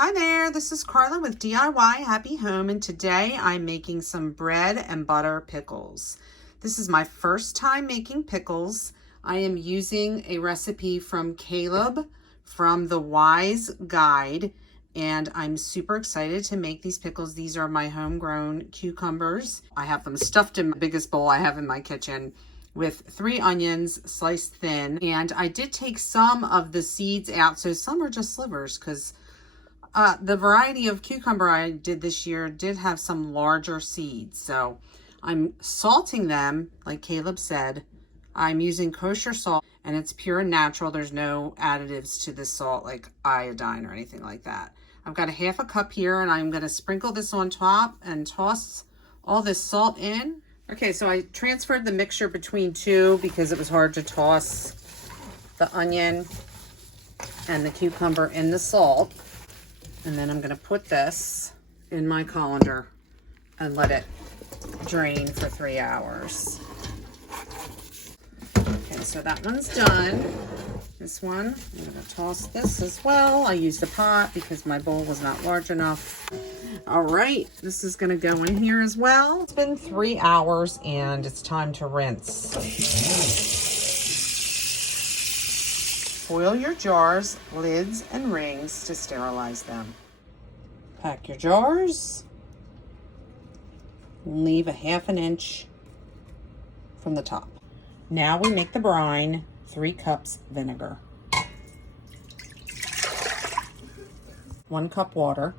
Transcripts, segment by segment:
Hi there, this is Carla with DIY Happy Home, and today I'm making some bread and butter pickles. This is my first time making pickles. I am using a recipe from Kaleb from the Wise Guide, and I'm super excited to make these pickles. These are my homegrown cucumbers. I have them stuffed in the biggest bowl I have in my kitchen with 3 onions sliced thin, and I did take some of the seeds out, so some are just slivers because the variety of cucumber I did this year did have some larger seeds. So I'm salting them, like Kaleb said. I'm using kosher salt, and it's pure and natural. There's no additives to this salt like iodine or anything like that. I've got a half a cup here, and I'm going to sprinkle this on top and toss all this salt in. Okay, so I transferred the mixture between two because it was hard to toss the onion and the cucumber in the salt. And then I'm going to put this in my colander and let it drain for 3 hours. Okay, so that one's done. This one, I'm going to toss this as well. I used a pot because my bowl was not large enough. All right, this is going to go in here as well. It's been 3 hours and it's time to rinse. Foil your jars, lids, and rings to sterilize them. Pack your jars. Leave a ½ inch from the top. Now we make the brine. 3 cups vinegar. 1 cup water.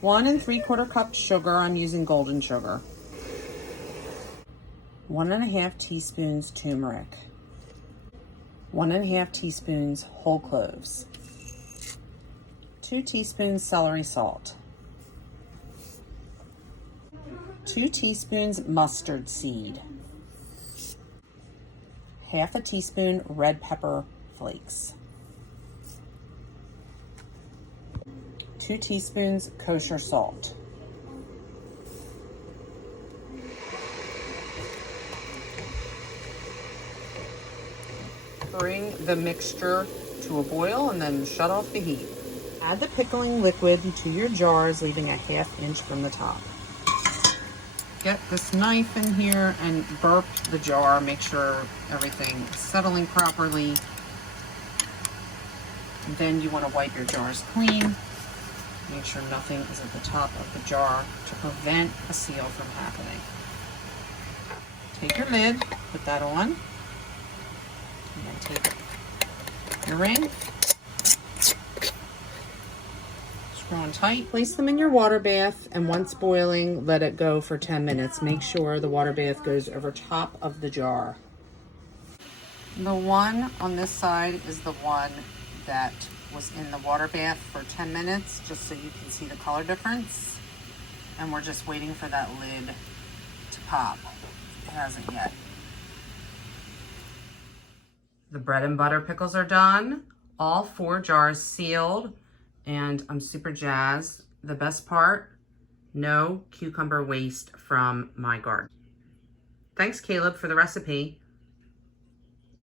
1 3/4 cups sugar. I'm using golden sugar. 1 1/2 teaspoons turmeric. 1 1/2 teaspoons whole cloves. 2 teaspoons celery salt. 2 teaspoons mustard seed. 1/2 teaspoon red pepper flakes. 2 teaspoons kosher salt. Bring the mixture to a boil and then shut off the heat. Add the pickling liquid to your jars, leaving a ½ inch from the top. Get this knife in here and burp the jar. Make sure everything is settling properly. And then you want to wipe your jars clean. Make sure nothing is at the top of the jar to prevent a seal from happening. Take your lid, put that on, and then take your ring, screw on tight. Place them in your water bath, and once boiling, let it go for 10 minutes. Make sure the water bath goes over top of the jar. The one on this side is the one that was in the water bath for 10 minutes, just so you can see the color difference. And we're just waiting for that lid to pop. It hasn't yet. The bread and butter pickles are done. All 4 jars sealed, and I'm super jazzed. The best part, no cucumber waste from my garden. Thanks, Kaleb, for the recipe.